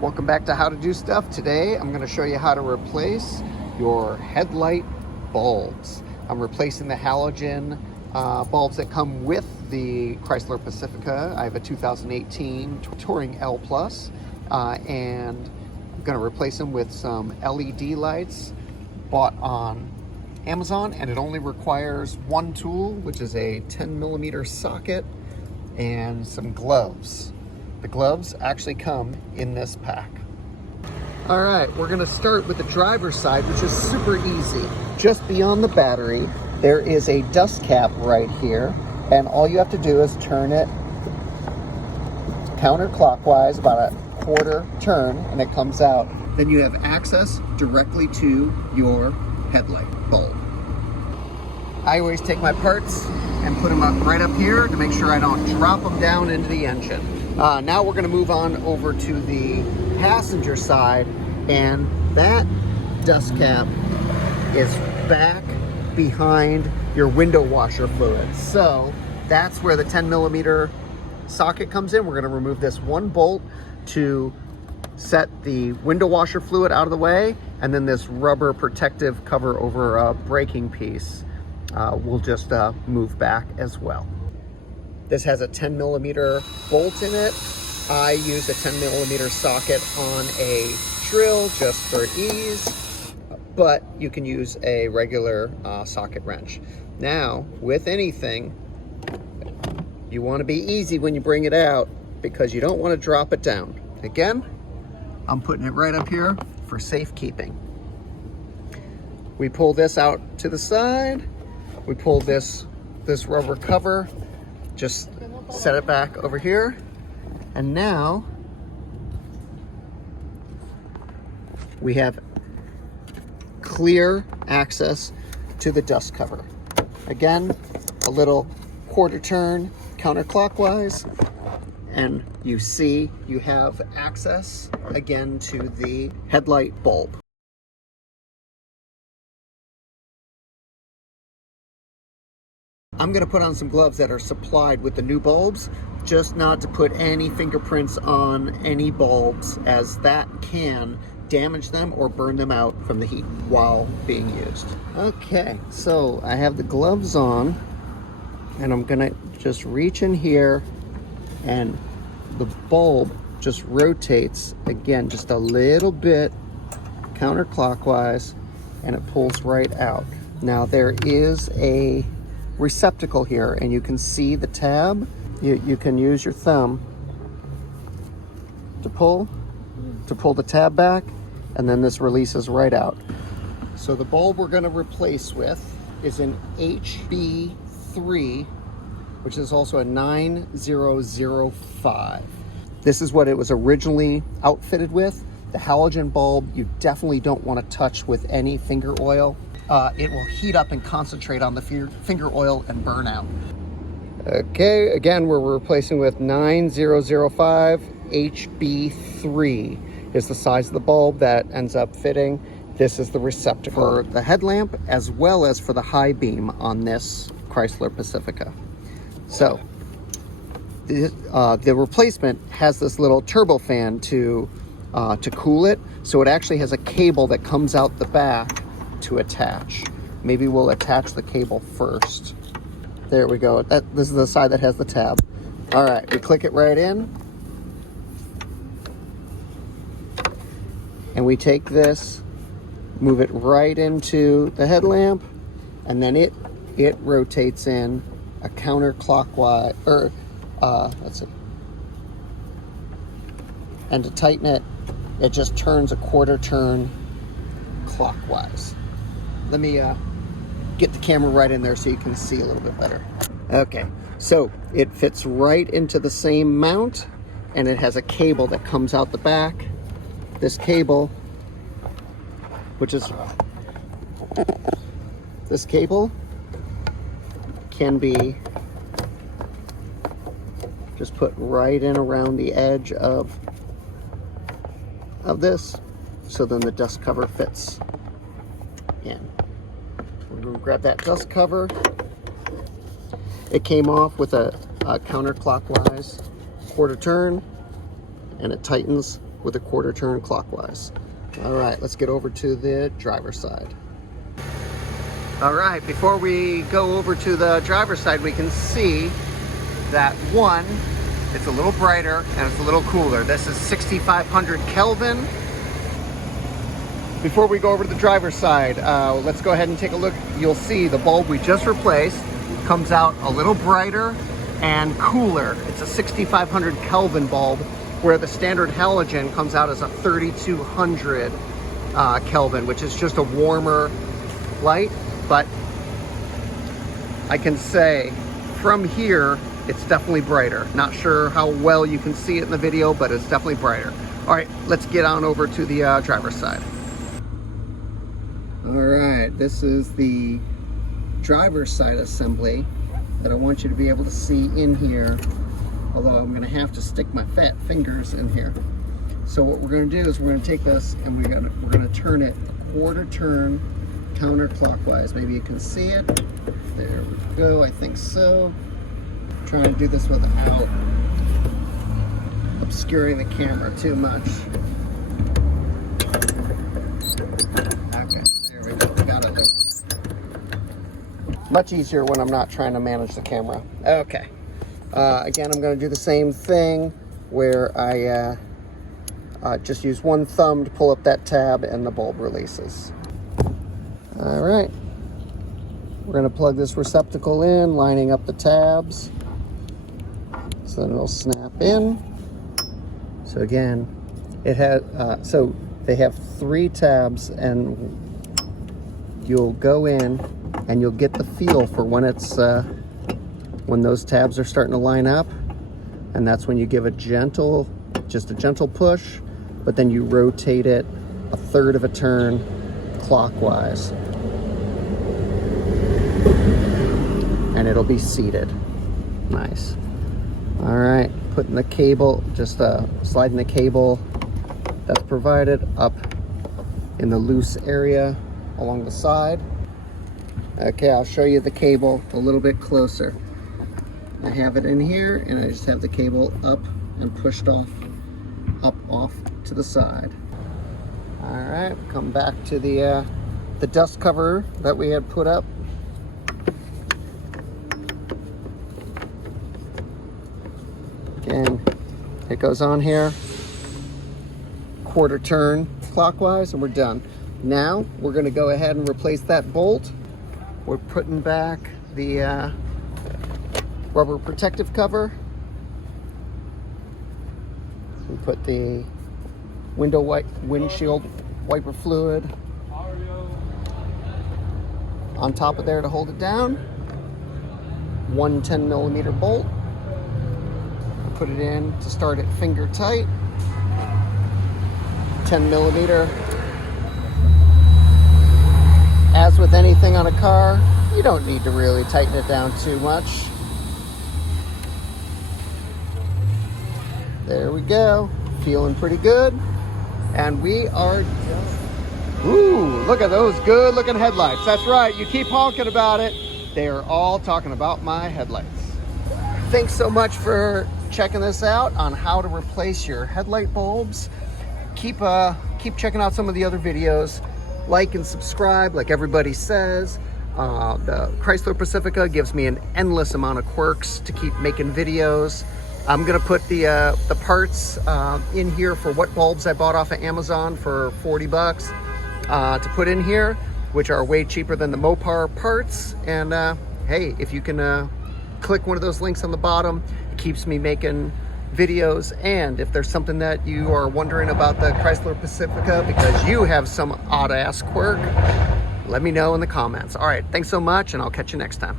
Welcome back to How to Do Stuff. Today I'm going to show you how to replace your headlight bulbs. I'm replacing the halogen bulbs that come with the Chrysler Pacifica. I have a 2018 Touring L Plus, and I'm going to replace them with some LED lights bought on Amazon, and it only requires one tool, which is a 10mm socket and some gloves. The gloves actually come in this pack. All right, we're gonna start with the driver's side, which is super easy. Just beyond the battery, there is a dust cap right here, and all you have to do is turn it counterclockwise, about a quarter turn, and it comes out. Then you have access directly to your headlight bulb. I always take my parts and put them up right up here to make sure I don't drop them down into the engine. Now we're going to move on over to the passenger side, and that dust cap is back behind your window washer fluid. So that's where the 10mm socket comes in. We're going to remove this one bolt to set the window washer fluid out of the way, and then this rubber protective cover over a braking piece will just move back as well. This has a 10mm bolt in it. I use a 10mm socket on a drill just for ease, but you can use a regular socket wrench. Now, with anything, you want to be easy when you bring it out because you don't want to drop it down. Again, I'm putting it right up here for safekeeping. We pull this out to the side. We pull this rubber cover, just set it back over here, and now we have clear access to the dust cover. Again, a little quarter turn counterclockwise, and you see you have access again to the headlight bulb. I'm going to put on some gloves that are supplied with the new bulbs, just not to put any fingerprints on any bulbs, as that can damage them or burn them out from the heat while being used. Okay, so I have the gloves on, and I'm going to just reach in here, and the bulb just rotates again just a little bit counterclockwise, and it pulls right out. Now there is a receptacle here, and you can see the tab. You can use your thumb to pull the tab back, and then this releases right out. So the bulb we're going to replace with is an HB3, which is also a 9005. This is what it was originally outfitted with. The halogen bulb you definitely don't want to touch with any finger oil. It will heat up and concentrate on the finger oil and burn out. Okay, again, we're replacing with 9005 HB3 is the size of the bulb that ends up fitting. This is the receptacle for the headlamp as well as for the high beam on this Chrysler Pacifica. So the replacement has this little turbofan to cool it. So it actually has a cable that comes out the back to attach. Maybe we'll attach the cable first. There we go. This is the side that has the tab. All right, we click it right in, and we take this, move it right into the headlamp, and then it rotates in a counterclockwise, or that's it. And to tighten it, it just turns a quarter turn clockwise. Let me get the camera right in there so you can see a little bit better. Okay, so it fits right into the same mount, and it has a cable that comes out the back. This cable, this cable can be just put right in around the edge of this, so then the dust cover fits in. We're going to grab that dust cover. It came off with a counterclockwise quarter turn, and it tightens with a quarter turn clockwise. All right, let's get over to the driver's side. All right, before we go over to the driver's side, we can see that one, it's a little brighter and it's a little cooler. This is 6,500 Kelvin. Before we go over to the driver's side, let's go ahead and take a look. You'll see the bulb we just replaced comes out a little brighter and cooler. It's a 6,500 Kelvin bulb, where the standard halogen comes out as a 3,200 Kelvin, which is just a warmer light. But I can say from here, it's definitely brighter. Not sure how well you can see it in the video, but it's definitely brighter. All right, let's get on over to the driver's side. All right, this is the driver's side assembly that I want you to be able to see in here, although I'm gonna have to stick my fat fingers in here. So what we're gonna do is we're gonna take this and we're gonna turn it a quarter turn counterclockwise. Maybe you can see it. There we go, I think so. I'm trying to do this without obscuring the camera too much. Okay, there we go, got it loose. Much easier when I'm not trying to manage the camera. Okay, again, I'm gonna do the same thing where I just use one thumb to pull up that tab and the bulb releases. All right, we're gonna plug this receptacle in, lining up the tabs, so then it'll snap in. So again, it has, so they have 3 tabs, and you'll go in and you'll get the feel for when it's, when those tabs are starting to line up, and that's when you give a gentle, just a gentle push, but then you rotate it a third of a turn clockwise. And it'll be seated. Nice. All right, putting the cable, just sliding the cable that's provided up in the loose area along the side. Okay, I'll show you the cable a little bit closer. I have it in here, and I just have the cable up and pushed off to the side. All right, come back to the dust cover that we had put up. Again, it goes on here, quarter turn clockwise, and we're done. Now we're going to go ahead and replace that bolt. We're putting back the rubber protective cover. We put the windshield wiper fluid on top of there to hold it down. One 10mm bolt. Put it in to start it finger tight. 10mm. As with anything on a car, you don't need to really tighten it down too much. There we go. Feeling pretty good. And we are just... Ooh, look at those good looking headlights. That's right, you keep honking about it. They are all talking about my headlights. Thanks so much for checking this out on how to replace your headlight bulbs. Keep checking out some of the other videos. Like and subscribe, like everybody says. The Chrysler Pacifica gives me an endless amount of quirks to keep making videos. I'm gonna put the parts in here for what bulbs I bought off of Amazon for 40 bucks to put in here, which are way cheaper than the Mopar parts. And hey, if you can click one of those links on the bottom, it keeps me making videos. And if there's something that you are wondering about the Chrysler Pacifica because you have some odd ass quirk, let me know in the comments. All right, thanks so much, and I'll catch you next time.